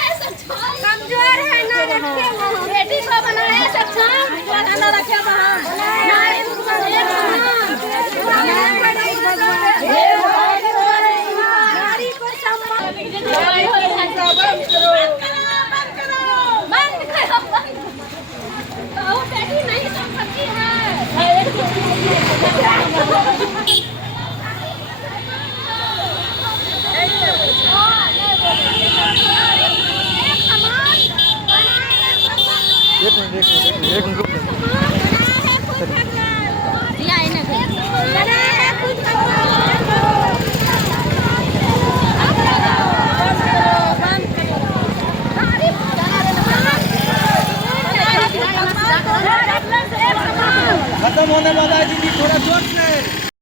कमजोर है ना रखे बेटी को बनाए सक्षम ना रखे नारी को सम्मान बंद करो बेटी नहीं तो सकती है एक मिनट खत्म होने वाला है दीदी, थोड़ा जोर से।